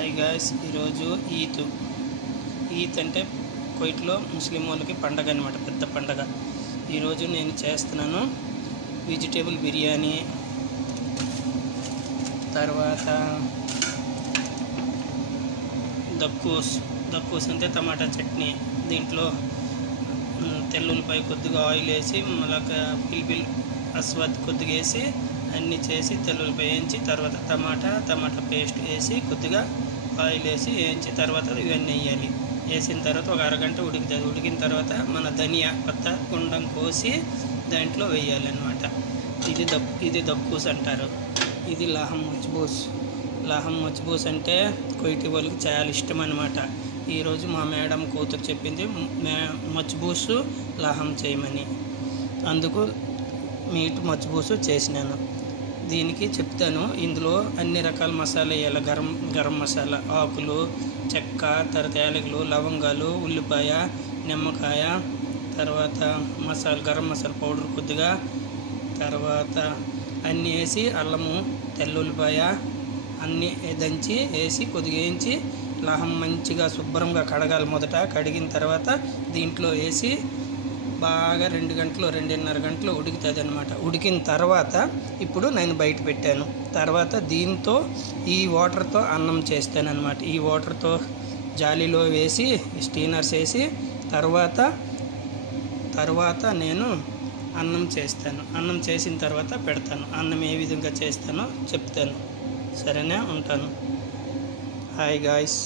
Hi guys, ఈరోజు ఈద్ అంటే కువైట్లో ముస్లిం వాళ్ళకి పండగ అనమాట, పెద్ద పండగ. ఈరోజు నేను చేస్తున్నాను వెజిటేబుల్ బిర్యానీ, తర్వాత దక్కూస్ అంటే టమాటా చట్నీ. దీంట్లో తెల్లుల్లిపాయ కొద్దిగా ఆయిల్ వేసి, మళ్ళీ పిల్పిల్ అస్వద్ కొద్దిగా వేసి అన్నీ చేసి తెల్లుల్లిపాయ వేయించి, తర్వాత టమాటా పేస్ట్ వేసి కొద్దిగా ఆయిల్ వేసి వేయించి తర్వాత ఇవన్నీ వేయాలి. వేసిన తర్వాత ఒక అరగంట ఉడుకుతుంది. ఉడికిన తర్వాత మన ధనియా పత్త గుండం కోసి దాంట్లో వేయాలన్నమాట. ఇది దక్కూస్ అంటారు. ఇది లహం మజ్బూస్ అంటే కువైటీ వాళ్ళకి చాలా ఇష్టం అనమాట. ఈరోజు మా మేడం కూతురు చెప్పింది మజ్బూసు లహం చేయమని, అందుకు మీట్ మజ్బూసు చేసినాను. దీనికి చెప్తాను, ఇందులో అన్ని రకాల మసాలా వేయాలి. గరం మసాలా, ఆకులు, చెక్క, తర్వాత యాలకులు, లవంగాలు, ఉల్లిపాయ, నిమ్మకాయ, తర్వాత గరం మసాలా పౌడర్ కొద్దిగా, తర్వాత అన్నీ వేసి అల్లము, తెల్లుల్లిపాయ అన్నీ దంచి వేసి కొద్దిగా వేయించి లహం మంచిగా శుభ్రంగా కడగాలి. మొదట కడిగిన తర్వాత దీంట్లో వేసి బాగా 2.5 గంటలు ఉడుకుతుంది అనమాట. ఉడికిన తర్వాత ఇప్పుడు నేను బయట పెట్టాను. తర్వాత దీంతో ఈ వాటర్తో అన్నం చేస్తాను అనమాట. ఈ వాటర్తో జాలీలో వేసి స్టీనర్స్ వేసి తర్వాత నేను అన్నం చేస్తాను. అన్నం చేసిన తర్వాత పెడతాను. అన్నం ఏ విధంగా చేస్తానో చెప్తాను. సరేనా? ఉంటాను. Hi guys.